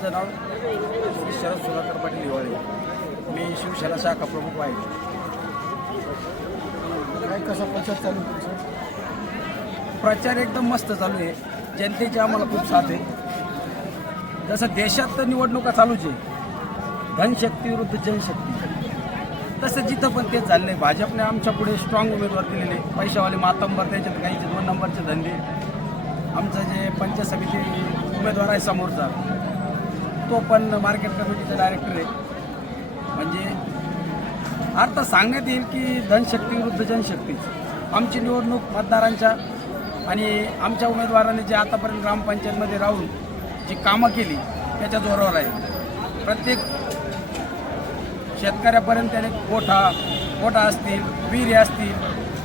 माझं नाव श्री शरद सुधाकर पाटील हिवाळे. मी शिवसेना शाखा प्रमुख आहे. काय कसा प्रचार चालू तुमचा? प्रचार एकदम मस्त चालू आहे. जनतेची आम्हाला खूप साथ आहे. जसं देशात तर निवडणुका चालूच आहे, धनशक्ती विरुद्ध जनशक्ती, तसं जिथं पण तेच चाललं आहे. भाजपने आमच्या पुढे स्ट्रॉंग उमेदवार दिलेले, पैशावाले मातंबर, त्याच्यात काहीचे 2 नंबरचे धंदे. आमचं जे पंचायत समिती उमेदवार आहे समोरचा, तो पण मार्केट कमिटीचा डायरेक्टर आहे. म्हणजे अर्थ सांगण्यात येईल की धनशक्ती विरुद्ध जनशक्ती. आमची निवडणूक मतदारांच्या आणि आमच्या उमेदवारांनी जे आतापर्यंत ग्रामपंचायतमध्ये राहून जी कामं केली त्याच्या जोरावर आहे. प्रत्येक शेतकऱ्यापर्यंत त्याने गोठा असतील, विहिरी असतील,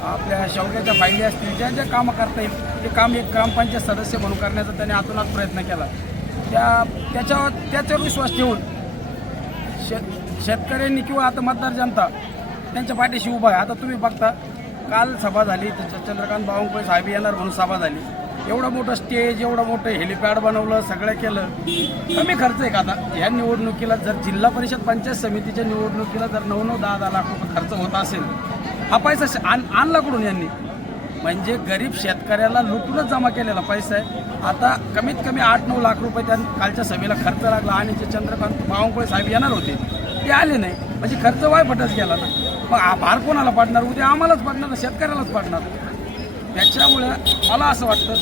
आपल्या शेवग्याच्या फायली असतील, ज्या ज्या कामं करता येईल ते काम एक ग्रामपंचायत सदस्य म्हणून करण्याचा त्याने आतोनात प्रयत्न केला. त्याच्यावर विश्वास ठेवून शेतकऱ्यांनी किंवा आता मतदार जनता त्यांच्या पाठीशी उभा आहे. आता तुम्ही बघता, काल सभा झाली, चंद्रकांत बावनकुळे साहेब येणार म्हणून सभा झाली. एवढं मोठं स्टेज, एवढं मोठं हेलिपॅड बनवलं, सगळं केलं. कमी खर्च आहे का आता ह्या निवडणुकीला? जर जिल्हा परिषद पंचायत समितीच्या निवडणुकीला जर 9-10 लाख रुपये खर्च होत असेल, हा पैसा आणला कुठून यांनी? म्हणजे गरीब शेतकऱ्याला लुटूनच जमा केलेला पैसा आहे. आता कमीत कमी 8-9 लाख रुपये त्या कालच्या सभेला खर्च लागला. आणि जे चंद्रकांत बावनकुळे साहेब येणार होते ते आले नाही, म्हणजे खर्च वायफटच गेला ना. मग भार कोणाला पडणार? उद्या आम्हालाच पडणार ना, शेतकऱ्यालाच पडणार. त्याच्यामुळे मला असं वाटतं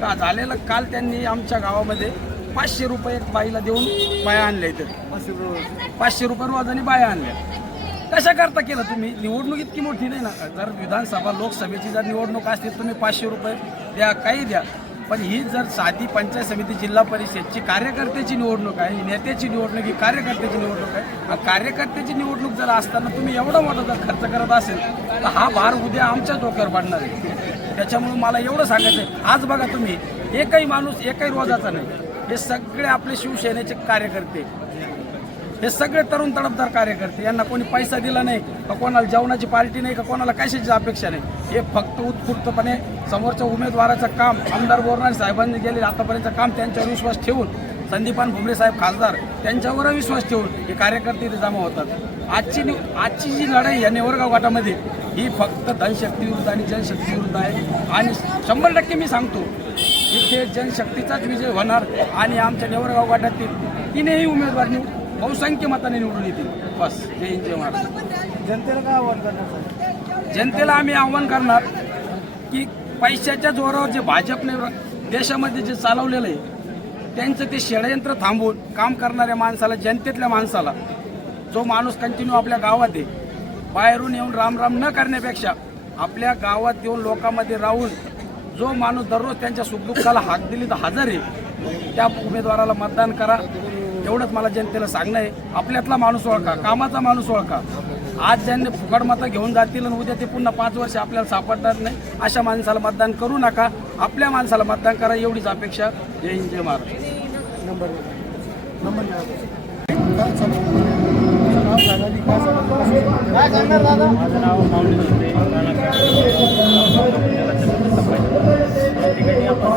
का झालेलं, काल त्यांनी आमच्या गावामध्ये 500 रुपये एक बाईला देऊन बाया आणल्या. इथे 500 रुपये रोजाने बाया आणल्या. कशा करता केलं तुम्ही? निवडणूक इतकी मोठी नाही ना. जर विधानसभा लोकसभेची जर निवडणूक असते, तुम्ही 500 रुपये द्या, काही द्या. पण ही जर साधी पंचायत समिती जिल्हा परिषदची कार्यकर्त्याची निवडणूक आहे, नेत्याची निवडणूक, ही कार्यकर्त्याची निवडणूक आहे. कार्यकर्त्याची निवडणूक जर असताना तुम्ही एवढा मोठा जर खर्च करत असेल तर हा भार उद्या आमच्या डोक्यावर पडणार आहे. त्याच्यामुळे मला एवढं सांगायचं आहे, आज बघा तुम्ही, एकही माणूस एकही रोजाचा नाही. हे सगळे आपले शिवसेनेचे कार्यकर्ते, हे सगळे तरुण तडफदार कार्यकर्ते. यांना कोणी पैसा दिला नाही का, कोणाला जेवणाची पार्टी नाही का, कोणाला कशाची अपेक्षा नाही. हे फक्त उत्स्फूर्तपणे समोरच्या उमेदवाराचं काम, आमदार बोरनारे साहेबांनी गेले आतापर्यंतचं काम, त्यांच्यावर विश्वास ठेवून, संदीपान भुमरे साहेब खासदार त्यांच्यावर विश्वास ठेवून हे कार्यकर्ते इथे जमा होतात. आजची जी लढाई या नेवरगाव गटामध्ये ही फक्त धनशक्ती विरुद्ध आणि जनशक्ती विरुद्ध आहे. आणि 100% मी सांगतो, इथे जनशक्तीचाच विजय होणार. आणि आमच्या नेवरगाव गटातील 3ही उमेदवार बहुसंख्य मताने निवडून येतील. बस, जय हिंद, जय महाराष्ट्र. जनतेला काय आव्हान करणार? जनतेला आम्ही आव्हान करणार की पैशाच्या जोरावर जे भाजपने देशामध्ये जे चालवलेलं आहे, त्यांचं ते षडयंत्र थांबवून काम करणाऱ्या माणसाला, जनतेतल्या माणसाला, जो माणूस कंटिन्यू आपल्या गावात आहे, बाहेरून येऊन रामराम न करण्यापेक्षा आपल्या गावात येऊन लोकांमध्ये राहून जो माणूस दररोज त्यांच्या सुखदुःखाला हाक दिली तर हजर आहे, त्या उमेदवाराला मतदान करा. एवढंच मला जनतेला सांगणं आहे. आपल्यातला माणूस ओळखा, कामाचा माणूस ओळखा. आज ज्यांनी फुकट मतं घेऊन जातील आणि उद्या ते पुन्हा 5 वर्ष आपल्याला सापडणार नाही, अशा माणसाला मतदान करू नका. आपल्या माणसाला मतदान करा, एवढीच अपेक्षा. जय हिंद, जय महाराष्ट्र. नंबर काय चालू? तुमचं नाव सांगा आणि काय सांगणार दादा? माझं नाव माऊली दुसरे, ठिकाणी आपण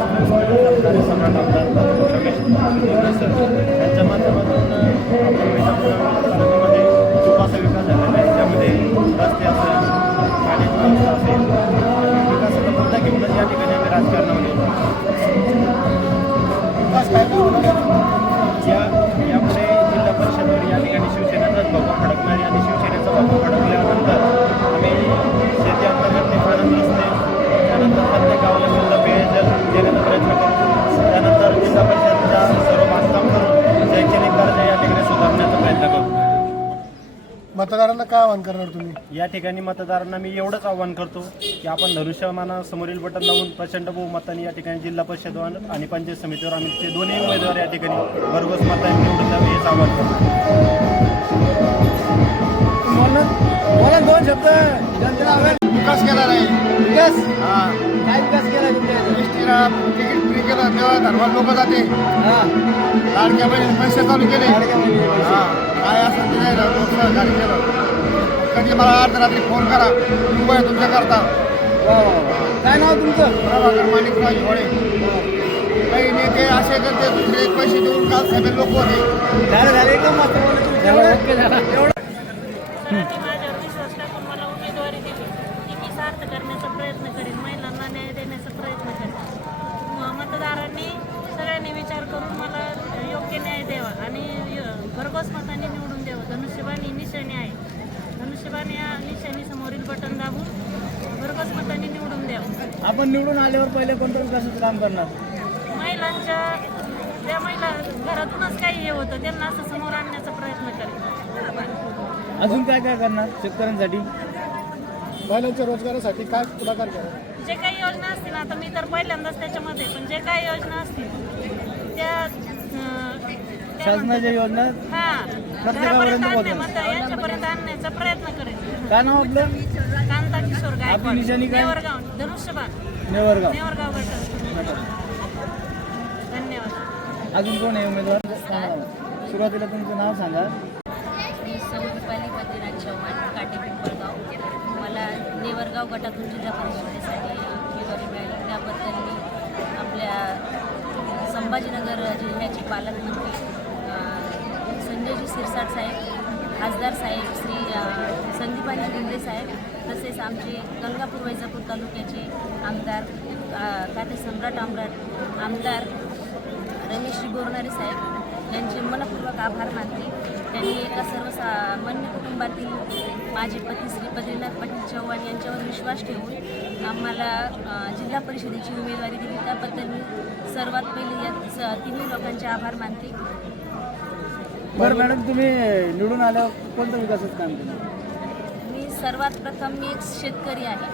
सम्राट आमदार त्यांच्या माध्यमातून तालुक्यामध्ये खूप असा विकास झालेला आहे. त्यामध्ये रस्ते असेल, पाण्याची व्यवस्था असेल, विकासाचा मुद्दा घेऊनच या ठिकाणी आम्ही राजकारणामध्ये विकास काय यामुळे जिल्हा परिषदवर या ठिकाणी शिवसेनेचाच भोगा फडकणार आणि शिवसेनेचा भोगा फडकल्यानंतर आम्ही शेती अंतर्गत निफाडत रस्ते, त्यानंतर प्रत्येक गावाला शुद्ध पेयजल देण्याचा प्रयत्न करू. त्यानंतर जिल्हा परिषदेचा सर्व बांधकाम करून शैक्षणिक दर्जा या ठिकाणी सुधारण्याचा प्रयत्न करू. मतदारांना काय आव्हान करणार तुम्ही? या ठिकाणी मतदारांना मी एवढंच आव्हान करतो की आपण धनुष्यमाना समोरील बटन लावून प्रचंड बहुमताने या ठिकाणी जिल्हा परिषद आणि पंचायत समितीवर आम्ही ते दोन्ही उमेदवार या ठिकाणी भरघोस मतांनी निवडून द्यावे हेच आव्हान करतो. दोन शब्द जनतेला विकास केला नाही. विकास काय विकास केला तुमच्या एसटीला तिकीट फ्री केलं, तेव्हा धर्मात लोक जाते. लाडक्या बहिणी पैसे चालू केले. काय असं ते नाही सहकार्य केलं. कधी मला अर्धरात्री फोन करा, मुंबई तुमच्या करता. काय नाव तुमचं? प्रभाकर माणिकराव हिवाळे. काही नेते असे करते दुसरे पैसे देऊन काल सगळे लोक होते झालं एकदम मस्त बोलले तुम्ही. ओके झाला सरांनी माझ्यावर विश्वास टाकून मला उमेदवारी दिली ती मी सार्थ करण्याचा प्रयत्न करेन, महिलांना न्याय देण्याचा प्रयत्न करेन. मतदारांनी सगळ्यांनी विचार करून मला योग्य न्याय द्यावा आणि भरघोस मतांनी निवडून द्यावं. धनुष्यबाण ही निशाणी आहे, धनुष्यबाण या निशाणी समोरील बटन दाबून भरघोस मतांनी निवडून द्यावं. आपण निवडून आल्यावर पहिले कोणतं विकासाचं काम करणार? महिलांच्या ज्या महिला घरातूनच काही हे होतं त्यांना असं समोर आणण्याचा प्रयत्न करेन. अजून काय काय करणार शेतकऱ्यांसाठी? महिलांच्या रोजगारासाठी काय पुढाकार करा? जे काही योजना असतील, आता मी तर पहिल्यांदाच त्याच्यामध्ये, पण जे काही योजना असतील त्या शासनाच्या योजना हा प्रत्येकापर्यंत यांच्यापर्यंत आणण्याचा प्रयत्न करेन. काय नाव आपलं? कांता किशोर आपली निशाणी काय? नेवरगाव, धनुष्यबाण, नेवरगाव. नेवरगाव गट. धन्यवाद. अजून कोण आहे उमेदवार? सुरुवातीला तुमचं नाव सांगा. मी सौ रुपाली बद्रीनाथ चव्हाण, काटे पिंपळगाव. मला नेवरगाव गटातून जिल्हा परिषदेसाठी उमेदवारी मिळाली. त्याबद्दल मी आपल्या संभाजीनगर जिल्ह्याचे पालकमंत्री संजयजी शिरसाट साहेब, खासदार साहेब श्री संदीपाजी लिंगरे साहेब, तसेच आमचे गंगापूर वैजापूर तालुक्याचे आमदार काटे सम्राट आमदार रमेशजी बोरणारे साहेब यांचे मनपूर्वक आभार मानते. त्यांनी एका सर्वसामान्य कुटुंबातील माझे पती श्री बद्रीनाथ पाटील चव्हाण यांच्यावर विश्वास ठेवून आम्हाला जिल्हा परिषदेची उमेदवारी दिली. त्याबद्दल मी सर्वात पहिले या तिन्ही लोकांचे आभार मानते. बरं मॅडम, तुम्ही निवडून आल्यावर कोणतं विकासाचं काम केलं? मी सर्वात प्रथम मी एक शेतकरी आहे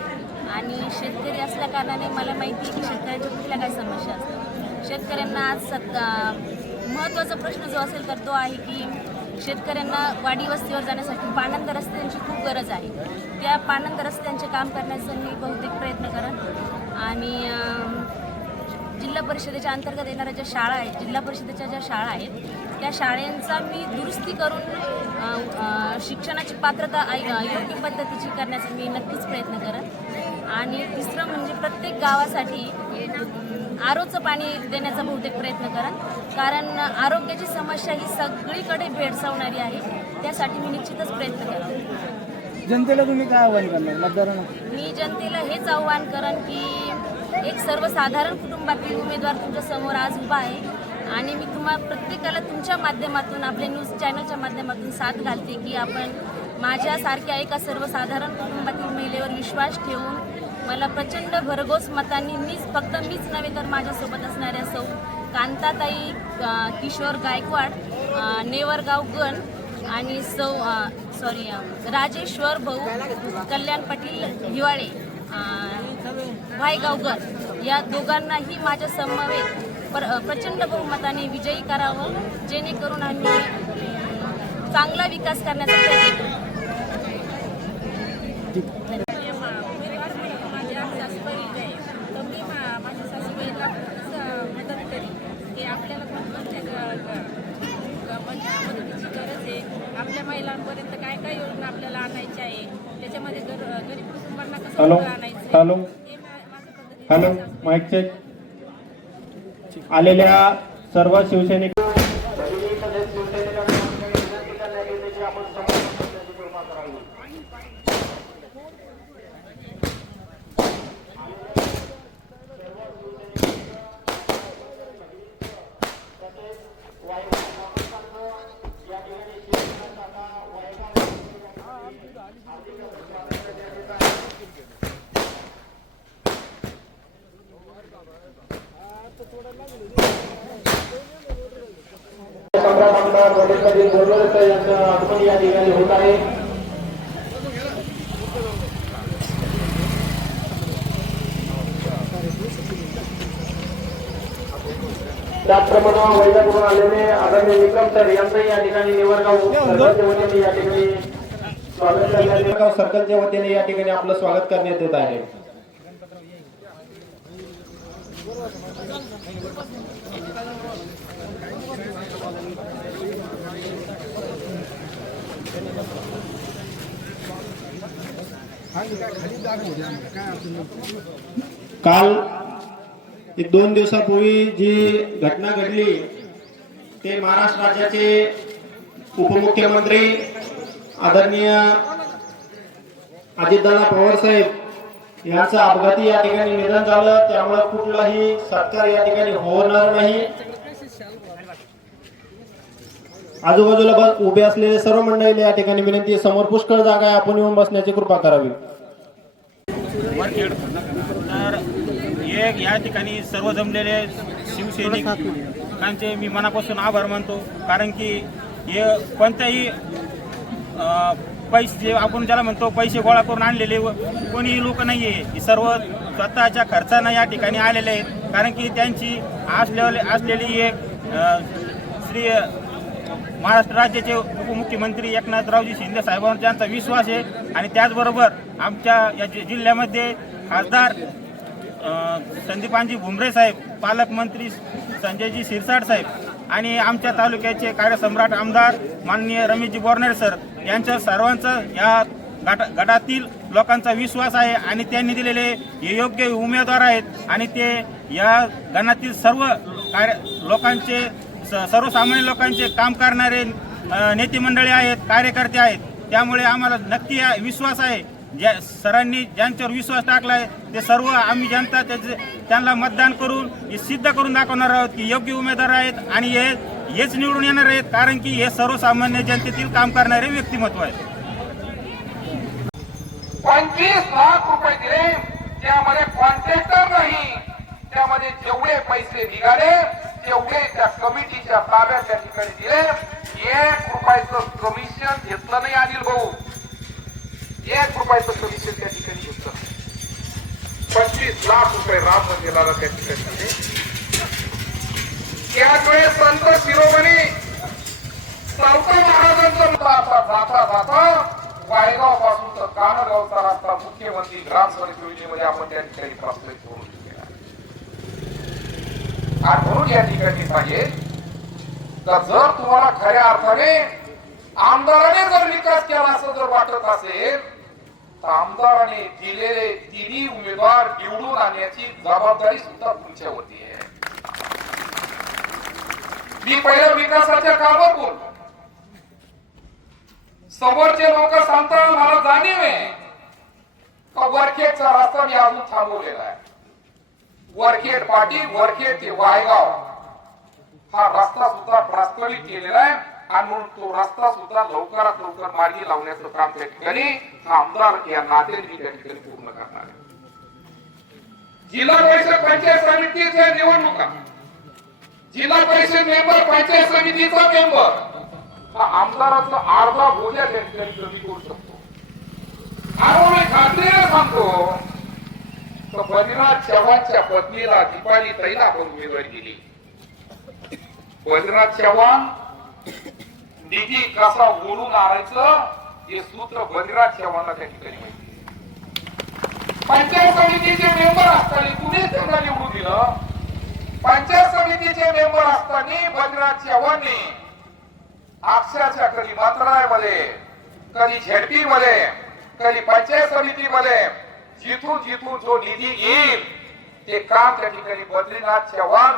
आणि शेतकरी असल्या कारणाने मला माहिती आहे की शेतकऱ्यांच्या कुठल्या काय समस्या असतात. शेतकऱ्यांना आज महत्त्वाचा प्रश्न जो असेल तर तो आहे की शेतकऱ्यांना वाडी वस्तीवर जाण्यासाठी पाणंद रस्त्यांची खूप गरज आहे. त्या पाणंद रस्त्यांचे काम करण्याचा मी बहुतेक प्रयत्न करेन. आणि जिल्हा परिषदेच्या अंतर्गत येणाऱ्या ज्या शाळा आहेत, जिल्हा परिषदेच्या ज्या शाळा आहेत त्या शाळांचा मी दुरुस्ती करून शिक्षणाची पात्रता योग्य पद्धतीची करण्याचा मी नक्कीच प्रयत्न करेन. आणि तिसरं म्हणजे प्रत्येक गावासाठी आरोचं पाणी देण्याचा बहुतेक प्रयत्न करेन, कारण आरोग्याची समस्या ही सगळीकडे भेडसावणारी आहे. त्यासाठी मी निश्चितच प्रयत्न करेन. जनतेला तुम्ही काय आव्हान करणार मतदारांना? मी जनतेला हेच आव्हान करेन की एक सर्वसाधारण कुटुंबातील उमेदवार तुमच्या समोर आज उभा आहे आणि मी प्रत्येकाला तुमच्या माध्यमातून, आपल्या न्यूज चॅनलच्या माध्यमातून साथ घालते की आपण माझ्यासारख्या एका सर्वसाधारण कुटुंबातील महिलेवर विश्वास ठेवून मला प्रचंड भरघोस मतांनी मीच नव्हे तर माझ्यासोबत असणाऱ्या सौ कांताताई किशोर गायकवाड, नेवरगाव गण आणि राजेश्वर भाऊ कल्याण पाटील हिवाळे, भाईगाव गण या दोघांनाही माझ्या समवेत प्रचंड बहुमताने विजयी करावं, जेणेकरून आम्ही चांगला विकास करण्याचा प्रयत्न करू. माझ्या सासूबाईला मदत करेन की आपल्याला मदतीची गरज आहे. आपल्या महिलांपर्यंत काय काय योजना आपल्याला आणायच्या आहे, त्याच्यामध्ये गरीब कुटुंबांना कसं आणायचं हॅलो हॅलो माईक चेक. आलेल्या सर्व शिवसैनिक यांचं आगमन या ठिकाणी होत आहे. त्याचप्रमाणे वैजापूरून आलेले आदरणीय विक्रम सर यांचं या ठिकाणी नेवरगाव सर्कलच्या वतीने या ठिकाणी स्वागत करण्यात नेवरगाव सर्कलच्या वतीने या ठिकाणी आपलं स्वागत करण्यात येत आहे. काल एक 2 दिवसापूर्वी जी घटना घडली ते महाराष्ट्र राज्याचे उपमुख्यमंत्री आदरणीय अजितदादा पवार साहेब यांचं अपघाती या ठिकाणी निधन झालं. त्यामुळे कुठलाही सत्कार या ठिकाणी होणार नाही. आजूबाजूला उभे असलेले सर्व मंडळी या ठिकाणी विनंती आहे, समोर पुष्कळ जागा आहे, आपण येऊन बसण्याची कृपा करावी. तर या ठिकाणी सर्व जमलेले शिवसैनिकांचे मी मनापासून आभार मानतो. कारण की हे कोणत्याही पैसे आपण ज्याला म्हणतो पैसे गोळा करून आणलेले कोणीही लोक नाही आहे. हे सर्व स्वतःच्या खर्चानं या ठिकाणी आलेले आहेत. कारण की त्यांची असलेली एक श्री महाराष्ट्र राज्याचे उपमुख्यमंत्री एकनाथरावजी शिंदे साहेबांवर त्यांचा विश्वास आहे. आणि त्याचबरोबर आमच्या या जिल्ह्यामध्ये खासदार संदीपानजी भुमरे साहेब, पालकमंत्री संजयजी शिरसाट साहेब आणि आमच्या तालुक्याचे कार्यसम्राट आमदार माननीय रमेशजी बोरनारे सर यांच्या सर्वांचा या गटातील लोकांचा विश्वास आहे. आणि त्यांनी दिलेले हे योग्य उमेदवार आहेत आणि ते या गणातील सर्व लोकांचे सर्वसामान्य लोकांचे काम करणारे नेते मंडळी आहेत, कार्यकर्ते आहेत. त्यामुळे आम्हाला नक्की विश्वास आहे. ज्या सरांनी ज्यांच्यावर विश्वास टाकलाय ते सर्व आम्ही जनता त्यांना मतदान करून हे सिद्ध करून दाखवणार आहोत की योग्य उमेदवार आहेत आणि हेच निवडून येणार आहेत. कारण की हे सर्वसामान्य जनतेतील काम करणारे व्यक्तिमत्व आहेत. 25 लाख रुपये दिले, त्यामध्ये कॉन्ट्रॅक्टर नाही, त्यामध्ये जेवढे पैसे निघाले तेवढे त्या कमिटीच्या ताब्यात त्या ठिकाणी दिले. 1 रुपयाचं कमिशन घेतलं नाही अनिल भाऊ, 1 रुपयाचं कमिशन त्या ठिकाणी घेतलं. 25 लाख रुपये राम मंदिराला त्या ठिकाणी दिले. त्यावेळेस संत शिरोमणी संत महाराजांचं जाता जाता वायगाव पासून तर कानगावचा रस्ता मुख्यमंत्री ग्राम सडक योजनेमध्ये आपण त्या ठिकाणी प्रस्तावित करून केला. आणि म्हणून या ठिकाणी सांगेल तर जर तुम्हाला खऱ्या अर्थाने आमदाराने जर विकास केला असं जर वाटत असेल तर आमदाराने दिलेले तिन्ही उमेदवार निवडून आणण्याची जबाबदारी सुद्धा तुमच्यावरती आहे. मी पहिल्या विकासाच्या कामावर बोलतो. समोरचे लोक सांगतात मला जाणीव आहे का वरखेडचा रस्ता मी अजून थांबवलेला आहे. वरखेड पाटी वरखेड ते वायगाव हा रस्ता सुद्धा प्रस्तावित केलेला आहे आणि म्हणून तो रस्ता सुद्धा लवकरात लवकर मार्गी लावण्याचं काम त्या ठिकाणी हा आमदार या नात्याने मी त्या ठिकाणी पूर्ण करणार आहे. जिल्हा परिषद पंचायत समितीच्या निवडणुका, जिल्हा परिषद मेंबर, पंचायत समितीचा मेंबर हा आमदाराचा अर्धा बोजा त्या ठिकाणी कमी करू शकतो. आणि मी खात्रीने सांगतो तर बद्रीनाथ चव्हाणच्या पत्नीला दीपाली ताईला आपण उमेदवारी दिली. बद्रीनाथ चव्हाण निधी कसा ओढून आणायचं हे सूत्र बद्रीनाथ चव्हाणला त्या ठिकाणी माहिती. पंचायत समितीचे मेंबर असताना कुणीच त्यांना निवडून दिलं. पंचायत समितीचे मेंबर असताना बद्रीनाथ चव्हाणने अक्षरशः कधी मंत्रालयामध्ये, कधी झेडपी मध्ये, कधी पंचायत समितीमध्ये जिथून जिथून जो निधी येईल ते काम त्या ठिकाणी बद्रीनाथ चव्हाण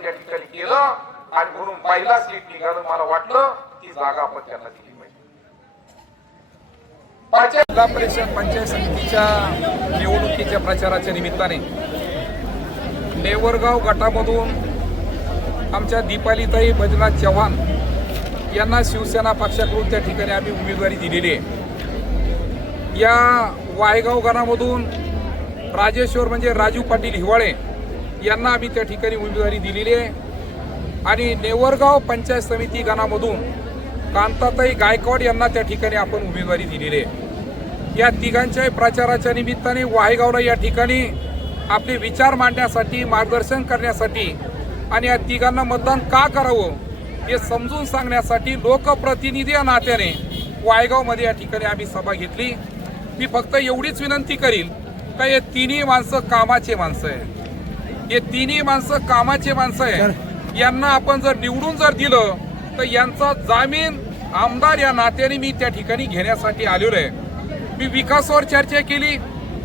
त्या ठिकाणी केलं. आणि म्हणून पहिला सीट निघालं. मला वाटलं ती जागा आपण त्यांना दिली पाहिजे. जिल्हा परिषद पंचायत समितीच्या निवडणुकीच्या प्रचाराच्या निमित्ताने नेवरगाव गटामधून आमच्या दीपालीताई बद्रीनाथ चव्हाण यांना शिवसेना पक्षाकडून त्या ठिकाणी आम्ही उमेदवारी दिलेली आहे. या वायगाव गणामधून राजेश्वर म्हणजे राजू पाटील हिवाळे यांना आम्ही त्या ठिकाणी उमेदवारी दिलेली आहे. आणि नेवरगाव पंचायत समिती गणामधून कांताताई गायकवाड यांना त्या ठिकाणी आपण उमेदवारी दिलेली आहे. या तिघांच्याही प्रचाराच्या निमित्ताने वायगावला या ठिकाणी आपले विचार मांडण्यासाठी, मार्गदर्शन करण्यासाठी आणि या तिघांना मतदान का करावं हे समजून सांगण्यासाठी लोकप्रतिनिधी या नात्याने वायगावमध्ये या ठिकाणी आम्ही सभा घेतली. मी फक्त एवढीच विनंती करील का हे तिन्ही माणसं कामाचे माणसं आहे. हे तिन्ही माणसं कामाचे माणसं आहे. यांना आपण जर निवडून जर दिलं तर यांचा जामीन आमदार या नात्याने मी त्या ठिकाणी घेण्यासाठी आलेलो आहे. मी विकासावर चर्चा केली.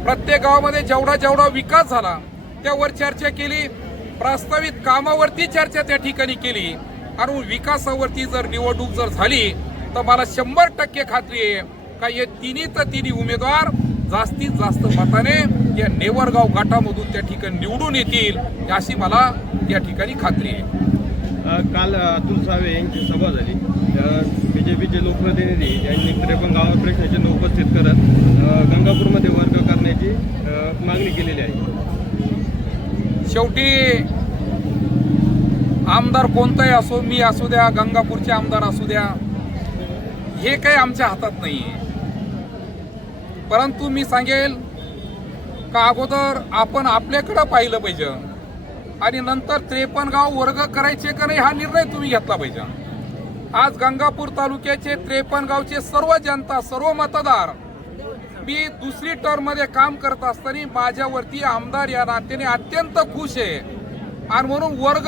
प्रत्येक गावामध्ये जेवढा विकास झाला त्यावर चर्चा केली, प्रस्तावित कामावरती चर्चा त्या ठिकाणी केली आणि विकासावरती जर निवडणूक जर झाली तर मला 100% खात्री आहे का हे तिन्ही उमेदवार जास्तीत जास्त मताने या नेवरगाव गटामधून त्या ठिकाणी निवडून येतील अशी मला त्या ठिकाणी खात्री आहे. काल अतुल सावे यांची सभा झाली. बीजेपीचे लोकप्रतिनिधी यांनी 53 गावात प्रश्नचिन्ह उपस्थित करत गंगापूरमध्ये वर्ग करण्याची मागणी केलेली आहे. शेवटी आमदार कोणताही असो, मी असू द्या, गंगापूरचे आमदार असू द्या, हे काही आमच्या हातात नाहीये. परंतु मी सांगेल का अगोदर आपण आपल्याकडं पाहिलं पाहिजे आणि नंतर 53 गाव वर्ग करायचे का नाही हा निर्णय तुम्ही घेतला पाहिजे. आज गंगापूर तालुक्याचे 53 गावचे सर्व जनता, सर्व मतदार, मी दुसरी टर्म मध्ये काम करत असताना माझ्यावरती आमदार या नात्याने अत्यंत खुश आहे आणि म्हणून वर्ग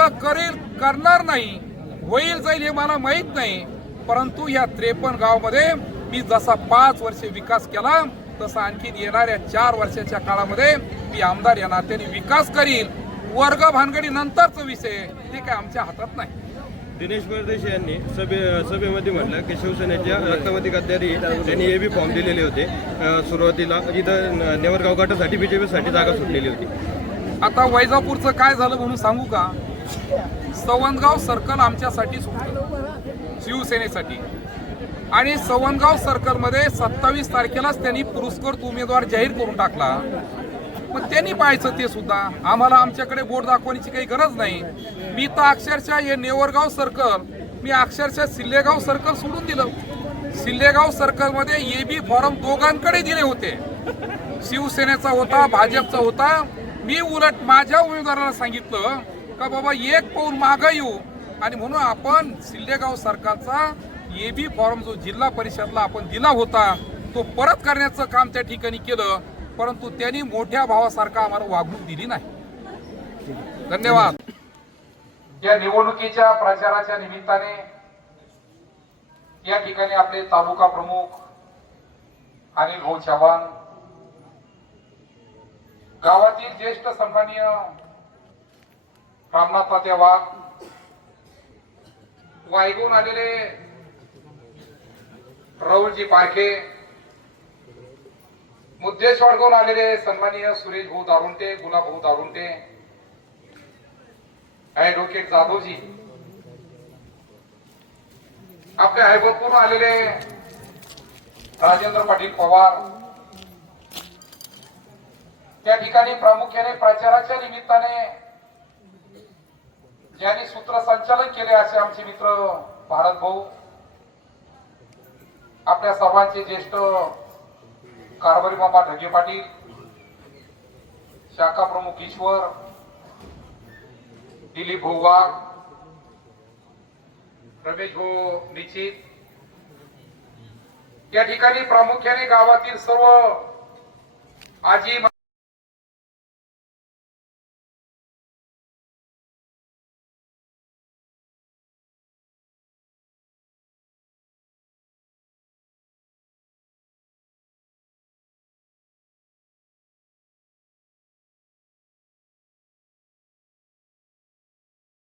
करणार नाही, होईल जाईल हे मला माहीत नाही. परंतु या 53 गावामध्ये मी जसा 5 वर्षे विकास केला तसा आणखी येणाऱ्या 4 वर्षाच्या काळामध्ये मी आमदार या नात्याने विकास करील. वर्ग भानगडी नंतरचा विषय, ते काय आमच्या हातात नाही. दिनेश परदेशी यांनी सभेमध्ये म्हटलं की शिवसेनेच्या रक्तमती गद्दारी त्यांनी एबी फॉर्म दिलेले होते. सुरुवातीला इथं नेवरगाव गटासाठी बीजेपीसाठी जागा सुटलेली होती. आता वैजापूरचं काय झालं म्हणून सांगू का? सवंदगाव सर्कल आमच्यासाठी सुटलं, शिवसेनेसाठी, आणि सवंदगाव सर्कलमध्ये 27 तारखेलाच त्यांनी पुरस्कृत उमेदवार जाहीर करून टाकला. मग त्यांनी पाहायचं ते सुद्धा, आम्हाला आमच्याकडे बोट दाखवण्याची काही गरज नाही. मी तर अक्षरशः हे नेवरगाव सर्कल, मी अक्षरशः सिल्लेगाव सर्कल सोडून दिलं. सिल्लेगाव सर्कलमध्ये एबी फॉर्म दोघांकडे दिले होते, शिवसेनेचा होता, भाजपचा होता. मी उलट माझ्या उमेदवाराला सांगितलं का बाबा एक पाऊल मागं येऊ, आणि म्हणून आपण सिल्लेगाव सरकारचा एबी फॉर्म जो जिल्हा परिषदला आपण दिला होता तो परत करण्याचं काम त्या ठिकाणी केलं. परंतु त्यांनी मोठ्या भावासारखा आम्हाला वागणूक दिली नाही. धन्यवाद. या निवडणुकीच्या प्रचाराच्या निमित्ताने या ठिकाणी आपले तालुका प्रमुख अनिल भाऊ चव्हाण, गावातील ज्येष्ठ सन्माननीय रामनाथ तात्या वाघ, वायगून आलेले राहुलजी पारखे, मुद्देश्वरहून आलेले सन्माननीय सुरेश भाऊ दारुंटे, गुलाब भाऊ दारुंटे, ऍडव्होकेट जाधवजी, आपल्या हैबतपूरून आलेले राजेंद्र पाटील पवार, त्या ठिकाणी प्रामुख्याने प्रचाराच्या निमित्ताने ज्यांनी सूत्रसंचालन केले असे आमचे मित्र भारत भाऊ, आपल्या सर्वांचे ज्येष्ठ कारभारी मामा ढगे पाटील, शाखा प्रमुख ईश्वर, दिलीप भाऊ वाघ, रमेश भाऊ निश्चित, या ठिकाणी प्रामुख्याने गावातील सर्व आजी